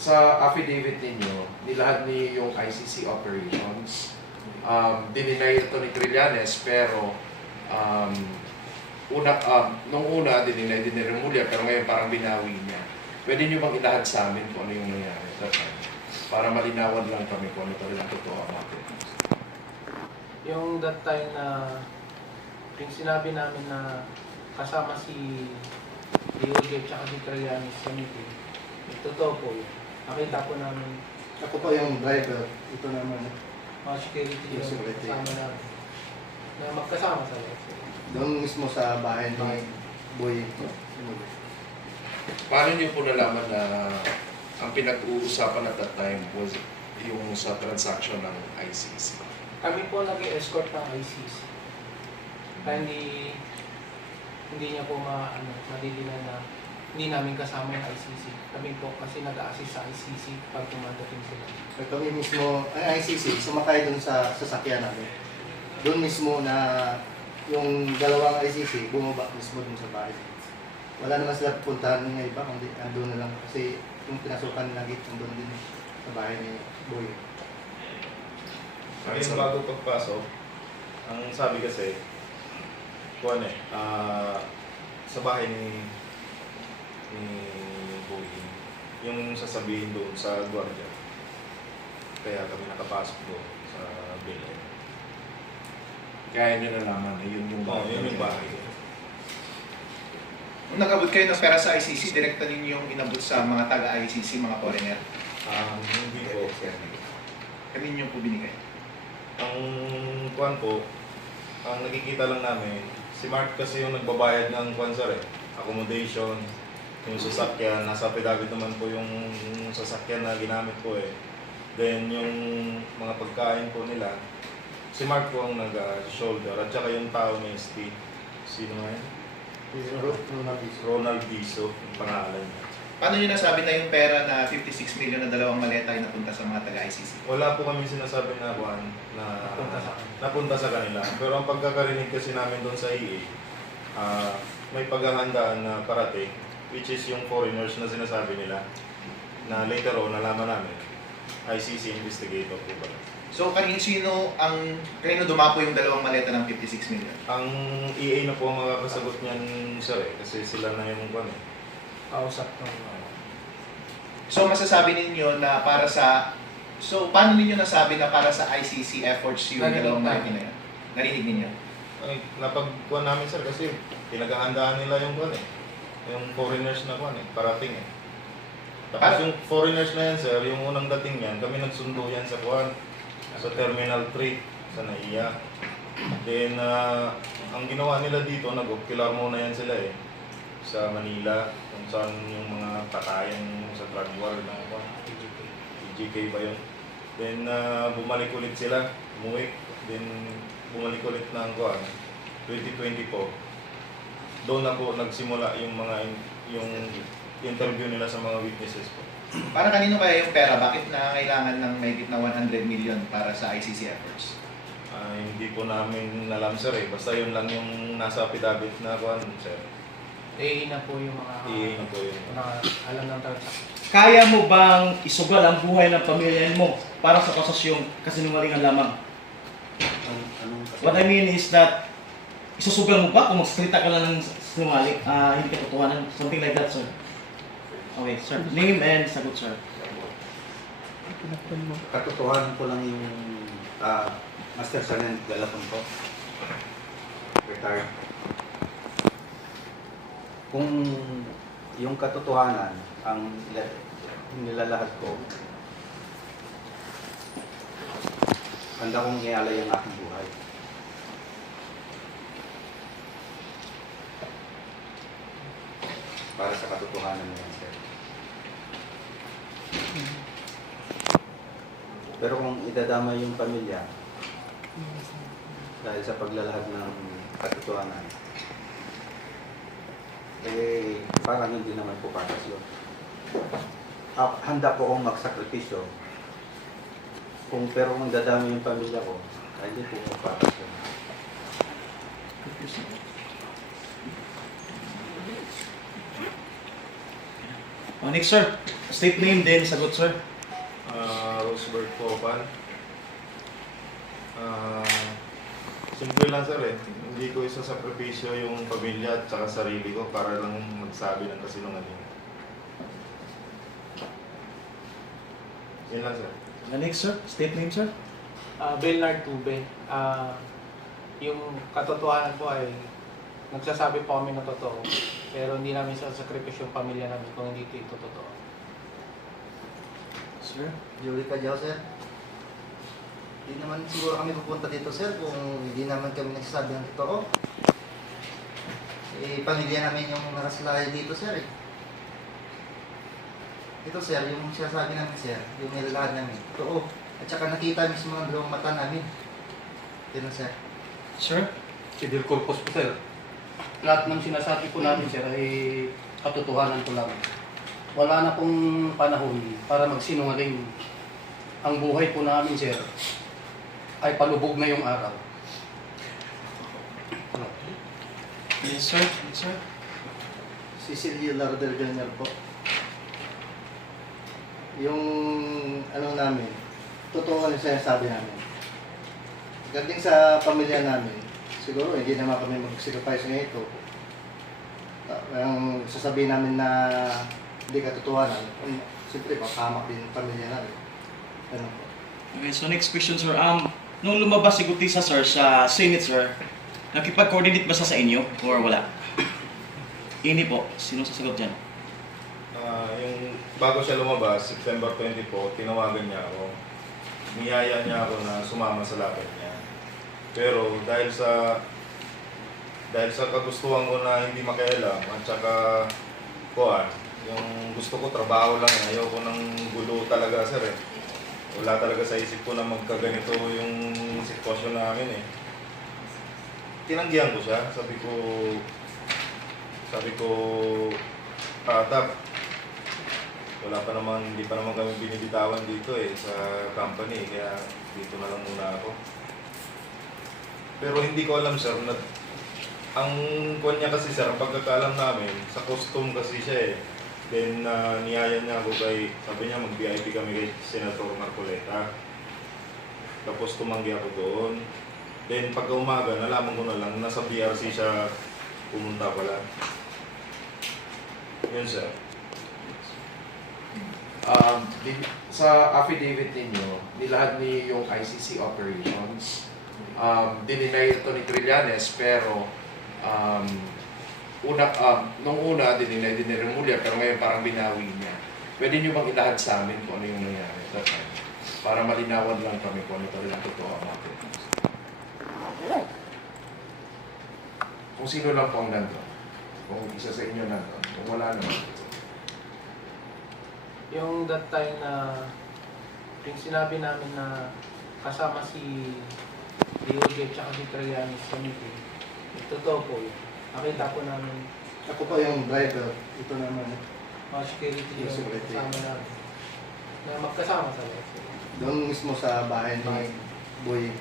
Sa affidavit ninyo, nilahad niyo yung ICC operations. Dininay ito ni Trillanes, pero nung una, dininay din ni Remulla, pero ngayon parang binawi niya. Pwede niyo bang ilahad sa amin kung ano yung nangyari at that time? Para malinawan lang kami kung ano talagang totoo natin. Yung that time na yung sinabi namin na kasama si DOJ at si Trillanes sa meeting, totoo po yun. Nakita po namin Ako pa yung driver. Ito naman. mga security yung Security. kasama namin na magkasama sa loob. Doon mismo sa bahay ni Boy. Paano niyo po nalaman na ang pinag-uusapan at that time was yung sa transaction ng ICC? Kami po nag-escort ng ICC. Kaya hindi niya po madilinan na hindi namin kasama yung ICC. Kami po kasi nag-a-assist sa ICC pag tumatating sila. At kami mismo, ay ICC, sumakay doon sa sasakyan namin. Doon mismo na yung dalawang ICC, bumaba mismo doon sa bahay. Wala naman sila puntahan ng iba, kundi andun na lang. Kasi yung pinasukan nila gate, andun din sa bahay ni Boy. Ngayon bago pagpasok, ang sabi kasi, sa bahay ni Boeing, yung sasabihin doon sa gwardiya. Kaya kami nakapasok doon sa building. Kaya niyo nalaman na yun yung Yun yung bahay. Kung nag-abot kayo ng pera sa ICC, direkta ninyo yung inabot sa mga taga-ICC, mga foreigner. Hindi po. Kanino po binigay? Ang ang nakikita lang namin, si Mark kasi yung nagbabayad ng accommodation, yung sasakyan, nasa affidavit naman po yung sasakyan na ginamit ko eh. Then yung mga pagkain po nila, si Mark po ang nag-shoulder at saka yung tao ni ST, sino nga yun? Ronald Biso, yung pangalan niya. Paano nyo nasabi na yung pera na 56 million na dalawang maleta ay napunta sa mga taga-ICC? Wala po kami sinasabi na napunta sa kanila. Pero ang pagkakarinig kasi namin doon sa EA, may paghahandaan na parating, which is yung foreigners na sinasabi nila, na later on nalaman namin, ICC investigator po ba. So, kanino dumapo yung dalawang maleta ng 56 million? Ang EA na po ang makakasagot niyan, sir kasi sila na yung Kausap ng So, masasabi ninyo na paano ninyo nasabi na para sa ICC efforts yung dalawang maleta na yan? Narinig ninyo? Ay, napagkuhan namin sir kasi pinaghahandaan nila yung yung foreigners na parating eh. Tapos yung foreigners na yan sir, yung unang dating yan, kami nagsundo yan sa sa Terminal 3 sa NAIA. Then, ang ginawa nila dito, nag-ocular muna yan sila eh sa Manila, kung saan yung mga tatayan sa drug war na PGK ba yun. Then, bumalik ulit sila, umuwi. Then, bumalik ulit ng 2024. Doon na po nagsimula yung interview nila sa mga witnesses po. Para kanino kaya yung pera? Bakit nangangailangan ng mahigit na 100 million para sa ICC efforts? Hindi po namin alam sir eh. Basta yun lang yung nasa affidavit na sir. na po yung mga EA na po yun. alam ng transaction. Kaya mo bang isugal ang buhay ng pamilya mo para sa kasasyong kasinungalingan lamang? What I mean is that, isusugal mo ba kung magsalita ka lang ng sinungaling, hindi ka totohanan, something like that, sir? Okay, sir. Name and sagot, sir. Katotohanan ko lang yung Master Sergeant Galapon ko. Retired. Kung yung katotohanan ang nilalahad ko, handa kong ialay ang aking buhay. Para sa katotohanan na yan, sir. Pero kung idadama yung pamilya dahil sa paglalahad ng katotohanan, parang hindi naman po patas yun. Handa po akong magsakripisyo. Pero kung dadami yung pamilya ko, ay hindi po patas yun. Next sir, state name din, sagot sir. Roseburg Copan. Simple lang sir eh. Hindi ko isasakripisyo yung pamilya at saka sarili ko para lang magsabi ng kasinungalingan. Yan lang sir. Next sir, state name sir. Bernard Tube. Yung katotohanan po ay nagsasabi po kami ng totoo. Pero hindi namin sasakripisyo yung pamilya namin kung hindi ito totoo. Sir. Julie Cadiao, sir. Hindi naman siguro kami pupunta dito, sir, kung hindi naman kami nagsasabi ng totoo. Pamilya namin yung nakasalay dito, sir. Ito, sir, yung sinasabi namin, sir, yung nilalakad namin. Totoo. At saka nakita mismo ang dalawang mata namin. Yun, sir. Sir. Civil corpus po, sir. Lahat ng sinasabi po namin, sir, ay katotohanan po lang. Wala na pong panahon para magsinungaling. Ang buhay po namin, sir, ay palubog na yung araw. Yes sir. Yes sir. Cecilio Lardel Jr. po. Yung ano namin, totoo ano sinasabi namin. Pagdating sa pamilya namin, siguro hindi naman kami mag-sacrifice ngayon ito. Ang sasabihin namin na hindi katotohanan, siyempre papahamak din yung pamilya namin. Ganun po. Okay, so next question sir. Nung lumabas si Gutisa sir sa Senate sir, nakipag-coordinate ba siya sa inyo or wala? Hindi po. Sino sasagot dyan? Yung bago siya lumabas, September 20 po, tinawagan niya ako. Niyaya niya ako na sumama sa lapit niya. Pero dahil sa kagustuhan ko na hindi makialam at saka yung gusto ko trabaho lang, ayaw ko ng gulo talaga sir eh. Wala talaga sa isip ko na magkaganito yung sitwasyon namin eh. Tinanggihan ko siya, sabi ko, Tap, hindi pa naman kami binibitawan dito eh sa company, kaya dito na lang muna ako. Pero hindi ko alam sir, ang kuwan niya kasi sir, ang pagkakalam namin, sa costume kasi siya eh. Then niyaya niya ako sabi niya mag-VIP kami kay Senator Marcoleta. Tapos tumanggi ako doon. Then pagka umaga, nalaman ko na lang, nasa BRC siya pumunta pala. Yun sir. Sa affidavit ninyo, nilahad ni yung ICC operations. Dininay ito ni Trillanes, pero nung una, dininay din ni Remulla, pero ngayon parang binawi niya. Pwede nyo bang ilahad sa amin kung ano yung nangyari at that time? Para malinawan lang kami kung ano talaga totoo natin. Kung sino lang po ang nandun. Kung isa sa inyo nandun. Kung wala naman. Yung that time na yung sinabi namin na kasama si DOJ at si Trillanes sa meeting, totoo po yun. Nakita po namin Ako pa yung driver, ito naman. mga security Yung yung security. kasama namin. Na magkasama sa loob. Doon mismo sa bahay ni Boy.